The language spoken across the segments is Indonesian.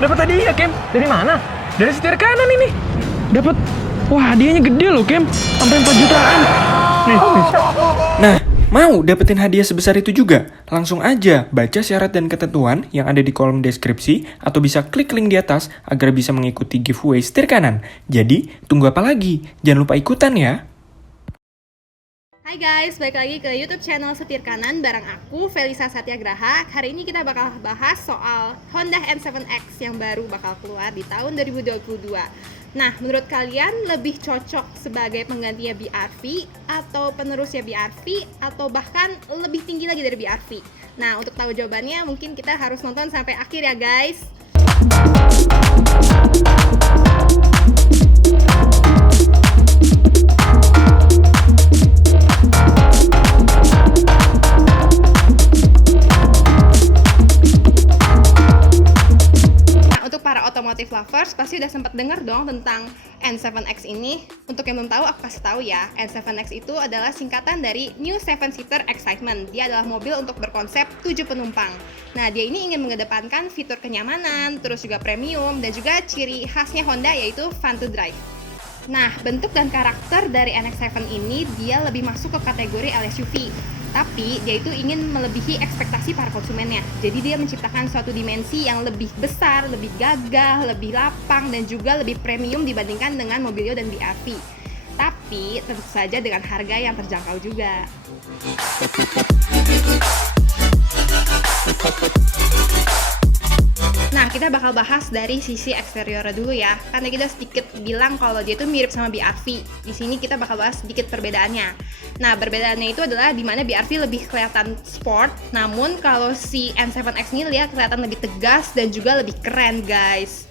dapat hadiah, Kem. Dari mana? Dari setir kanan ini. Dapat, wah hadiahnya gede loh, Kem. Sampai 4 jutaan. Nih, bisa. Nah, mau dapetin hadiah sebesar itu juga? Langsung aja baca syarat dan ketentuan yang ada di kolom deskripsi atau bisa klik link di atas agar bisa mengikuti giveaway setir kanan. Jadi, tunggu apa lagi? Jangan lupa ikutan ya. Hai guys, balik lagi ke YouTube channel Setir Kanan bareng aku, Felisa Satyagraha. Hari ini kita bakal bahas soal Honda N7X yang baru bakal keluar di tahun 2022. Nah, menurut kalian lebih cocok sebagai penggantinya BRV atau penerusnya BRV atau bahkan lebih tinggi lagi dari BRV? Nah, untuk tahu jawabannya mungkin kita harus nonton sampai akhir ya guys. Otomotif lovers pasti udah sempat dengar dong tentang N7X ini. Untuk yang belum tahu, aku kasih tahu ya. N7X itu adalah singkatan dari New 7-Seater Excitement. Dia adalah mobil untuk berkonsep 7 penumpang. Nah, dia ini ingin mengedepankan fitur kenyamanan, terus juga premium, dan juga ciri khasnya Honda yaitu fun to drive. Nah, bentuk dan karakter dari NX7 ini dia lebih masuk ke kategori LSUV. Tapi dia itu ingin melebihi ekspektasi para konsumennya. Jadi dia menciptakan suatu dimensi yang lebih besar, lebih gagah, lebih lapang, dan juga lebih premium dibandingkan dengan Mobilio dan BRV. Tapi tentu saja dengan harga yang terjangkau juga. Nah, kita bakal bahas dari sisi eksteriornya dulu ya. Karena kita sedikit bilang kalau dia itu mirip sama BRV. Di sini kita bakal bahas sedikit perbedaannya. Nah, perbedaannya itu adalah di mana BRV lebih kelihatan sport, namun kalau si N7X ini lihat kelihatan lebih tegas dan juga lebih keren, guys.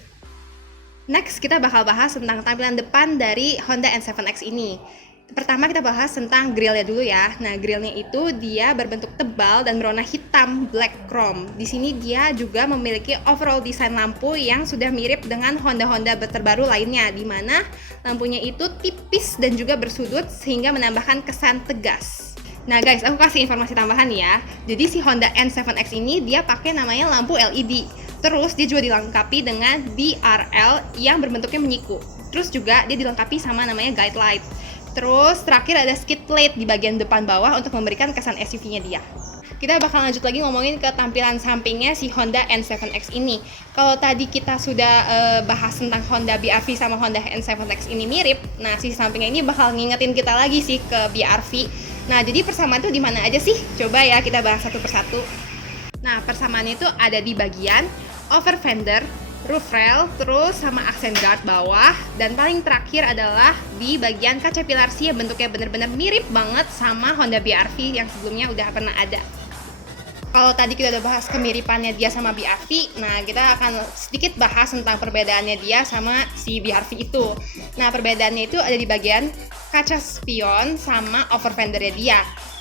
Next, kita bakal bahas tentang tampilan depan dari Honda N7X ini. Pertama kita bahas tentang grillnya dulu ya. Nah, grillnya itu dia berbentuk tebal dan berwarna hitam black chrome. Di sini dia juga memiliki overall desain lampu yang sudah mirip dengan Honda-Honda terbaru lainnya, di mana lampunya itu tipis dan juga bersudut sehingga menambahkan kesan tegas. Nah guys, aku kasih informasi tambahan ya. Jadi si Honda N7X ini dia pakai namanya lampu LED. Terus dia juga dilengkapi dengan DRL yang berbentuknya menyiku. Terus juga dia dilengkapi sama namanya guide light. Terus terakhir ada skid plate di bagian depan bawah untuk memberikan kesan SUV-nya dia. Kita bakal lanjut lagi ngomongin ke tampilan sampingnya si Honda N7X ini. Kalau tadi kita sudah bahas tentang Honda BRV sama Honda N7X ini mirip, nah si sampingnya ini bakal ngingetin kita lagi sih ke BRV. Nah, jadi persamaan itu di mana aja sih? Coba ya kita bahas satu persatu. Nah, persamaannya itu ada di bagian over fender, roof rail, terus sama aksen guard bawah, dan paling terakhir adalah di bagian kaca pilarsi yang bentuknya benar-benar mirip banget sama Honda BRV yang sebelumnya udah pernah ada. Kalau tadi kita udah bahas kemiripannya dia sama BRV, nah kita akan sedikit bahas tentang perbedaannya dia sama si BRV itu. Nah, perbedaannya itu ada di bagian kaca spion sama over fendernya dia.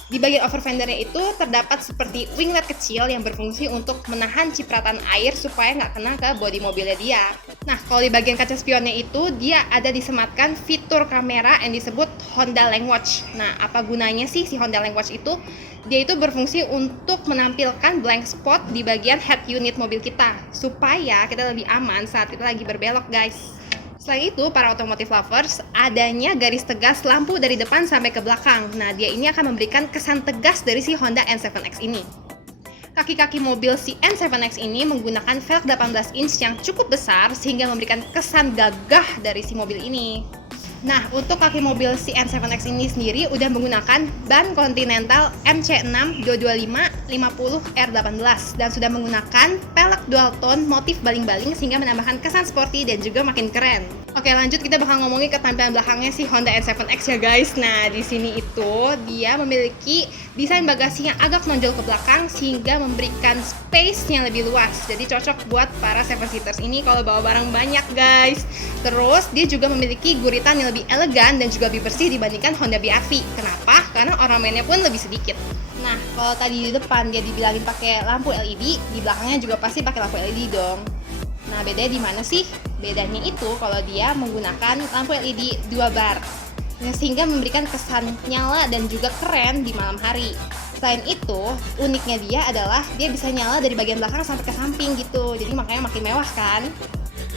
Di bagian over fendernya itu terdapat seperti winglet kecil yang berfungsi untuk menahan cipratan air supaya nggak kena ke bodi mobilnya dia. Nah, kalau di bagian kaca spionnya itu dia ada disematkan fitur kamera yang disebut Honda Lane Watch. Nah, apa gunanya sih si Honda Lane Watch itu? Dia itu berfungsi untuk menampilkan blank spot di bagian head unit mobil kita supaya kita lebih aman saat kita lagi berbelok, guys. Selain itu, para otomotif lovers, adanya garis tegas lampu dari depan sampai ke belakang. Nah, dia ini akan memberikan kesan tegas dari si Honda N7X ini. Kaki-kaki mobil si N7X ini menggunakan velg 18 inch yang cukup besar sehingga memberikan kesan gagah dari si mobil ini. Nah, untuk kaki mobil si N7X ini sendiri udah menggunakan ban Continental MC6 225 50 R18 dan sudah menggunakan pelek dual tone motif baling-baling sehingga menambahkan kesan sporty dan juga makin keren. Oke, lanjut kita bakal ngomongin ke tampilan belakangnya si Honda N7X ya guys. Nah, di sini itu dia memiliki desain bagasi yang agak menonjol ke belakang sehingga memberikan space yang lebih luas. Jadi cocok buat para 7-seaters ini kalau bawa barang banyak guys. Terus dia juga memiliki guritan yang lebih elegan dan juga lebih bersih dibandingkan Honda BRV. Kenapa? Karena ornamennya pun lebih sedikit. Nah, kalau tadi di depan dia dibilangin pakai lampu LED, di belakangnya juga pasti pakai lampu LED dong. Nah, bedanya di mana sih? Bedanya itu kalau dia menggunakan lampu LED 2 bar. Nah, sehingga memberikan kesan nyala dan juga keren di malam hari. Selain itu, uniknya dia adalah dia bisa nyala dari bagian belakang sampai ke samping gitu. Jadi makanya makin mewah kan.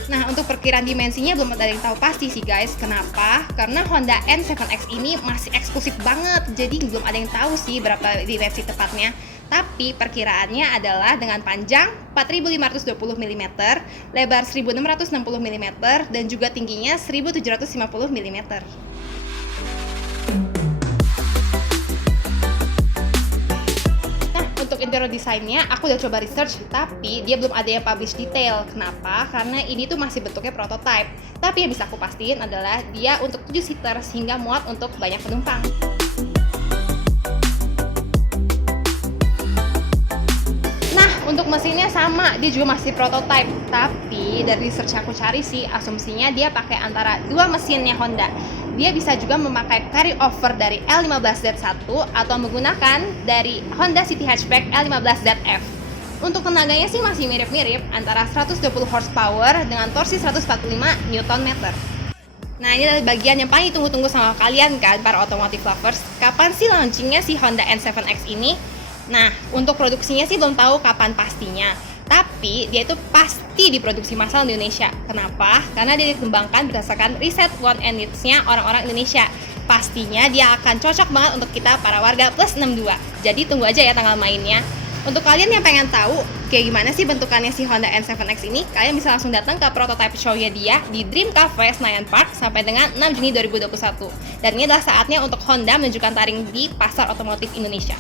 Nah, untuk perkiraan dimensinya belum ada yang tahu pasti sih guys. Kenapa? Karena Honda N7X ini masih eksklusif banget. Jadi belum ada yang tahu sih berapa dimensi tepatnya. Tapi perkiraannya adalah dengan panjang 4520 mm, lebar 1660 mm, dan juga tingginya 1750 mm. Untuk interior desainnya, aku udah coba research, tapi dia belum ada yang publish detail. Kenapa? Karena ini tuh masih bentuknya prototype. Tapi yang bisa aku pastiin adalah dia untuk 7 seater sehingga muat untuk banyak penumpang. Nah, untuk mesinnya sama, dia juga masih prototype. Tapi dari research yang aku cari sih, asumsinya dia pakai antara dua mesinnya Honda. Dia bisa juga memakai carryover dari L15Z1 atau menggunakan dari Honda City Hatchback L15ZF. Untuk tenaganya sih masih mirip-mirip antara 120 horsepower dengan torsi 145 Nm. Nah, ini adalah bagian yang paling ditunggu-tunggu sama kalian kan, para automotive lovers. Kapan sih launchingnya si Honda N7X ini? Nah, untuk produksinya sih belum tahu kapan pastinya. Tapi dia itu pasti diproduksi massal di Indonesia. Kenapa? Karena dia dikembangkan berdasarkan riset want and needs-nya orang-orang Indonesia. Pastinya dia akan cocok banget untuk kita para warga plus 62. Jadi tunggu aja ya tanggal mainnya. Untuk kalian yang pengen tahu kayak gimana sih bentukannya si Honda N7X ini, kalian bisa langsung datang ke prototype show-nya dia di Dream Cafe Senayan Park sampai dengan 6 Juni 2021. Dan ini adalah saatnya untuk Honda menunjukkan taring di pasar otomotif Indonesia.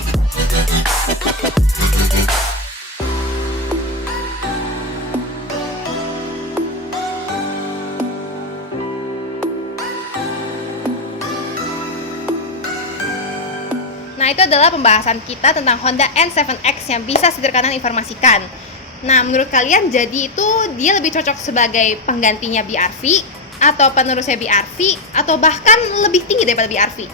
Nah, itu adalah pembahasan kita tentang Honda N7X yang bisa setir kanan informasikan. Nah, menurut kalian jadi itu dia lebih cocok sebagai penggantinya BR-V atau penerusnya BR-V atau bahkan lebih tinggi daripada BR-V?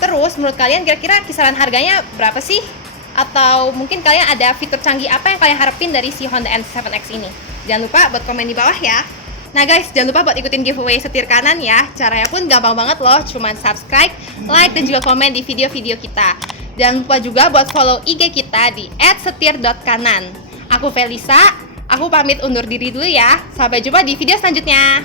Terus, menurut kalian kira-kira kisaran harganya berapa sih? Atau mungkin kalian ada fitur canggih apa yang kalian harapin dari si Honda N7X ini? Jangan lupa buat komen di bawah ya. Nah guys, jangan lupa buat ikutin giveaway setir kanan ya. Caranya pun gampang banget loh, cuman subscribe, like, dan juga komen di video-video kita. Jangan lupa juga buat follow IG kita di @setir.kanan. Aku Felisa, aku pamit undur diri dulu ya. Sampai jumpa di video selanjutnya.